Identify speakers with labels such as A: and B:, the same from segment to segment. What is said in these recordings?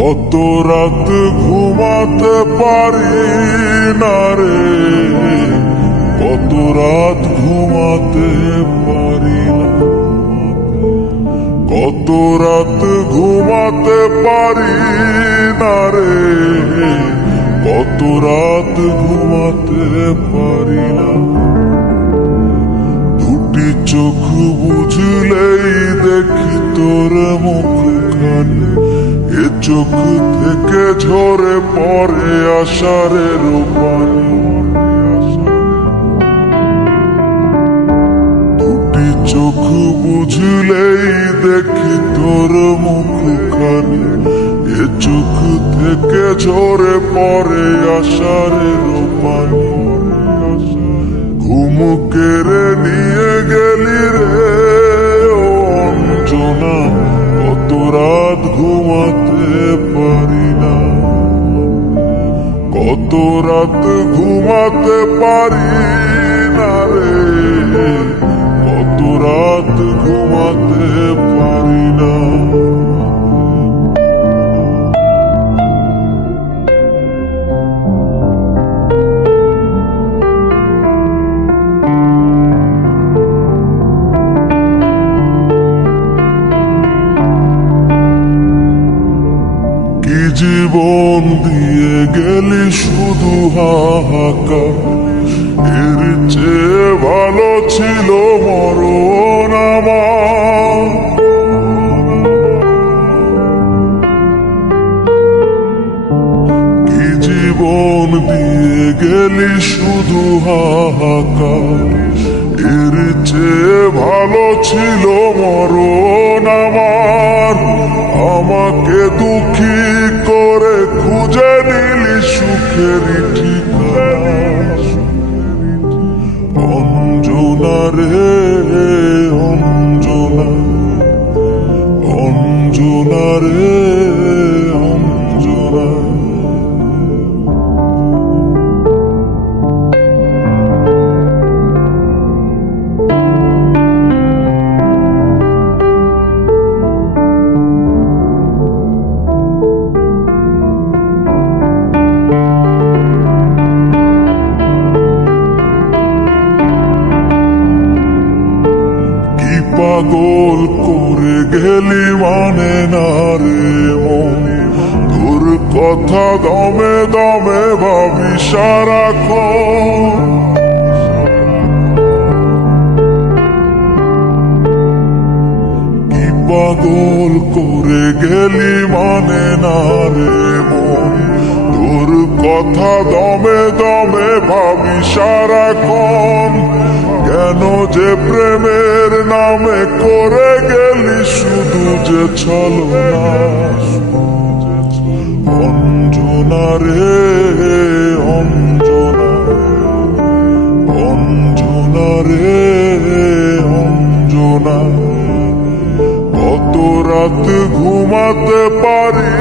A: কত রাত ঘুমাতে পারি না রে? কত রাত ঘুমাতে পারি না? কত রাত ঘুমাতে পারি না রে? কত রাত ঘুমাতে পারি না? দুটি চোখ বুঝলেই চোখ থেকে ঝরে পরে আষাঢ়ের পানি দুটি চোখ বুঝলেই দেখি তোর মুখখানি। এ চোখ থেকে ঝরে পড়ে আষাঢ়ের পানি ঘুম কেড়ে নিয়ে গেলি রে অঞ্জনা, কত রাত ঘুমাতে রাত ঘুমাতে পারি। জীবন দিয়ে গেলি শুধু হাহাকার। এর চেয়ে ভালো ছিল মরণ আমার। কি জীবন দিয়ে গেলি শুধু হাহাকার? এর চেয়ে ভালো ছিল মরণ আমার। আমাকে দুঃখী charity. পাগল করে গেলি মানে না রে মন? তোর কথা দমে দমে ভাবি সারাক্ষণ। কি পাগল করে গেলি মানে না রে মন? তোর কথা দমে দমে ভাবি সারাক্ষণ। কেন যে প্রেমের নামে করে গেলি শুধু যে ছলনা অঞ্জনা রে, অঞ্জনা অঞ্জনা রে, অঞ্জনা কত রাত ঘুমাতে পারি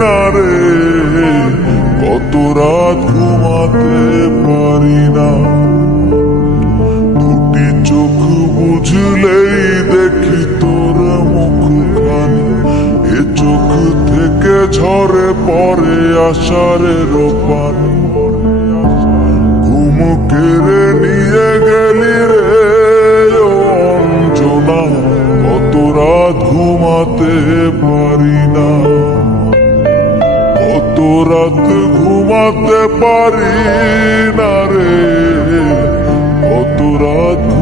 A: না রে, কত রাত ঘুমাতে পারি না। বুঝলেই দেখি তোর মুখখানি। এ চোখ থেকে ঝরে পড়ে আষাঢ়ের পানি। ঘুম কেড়ে নিয়ে গেলি রে অঞ্জনা। কত রাত ঘুমাতে পারি না। কত রাত ঘুমাতে পারি না রে। কত রাত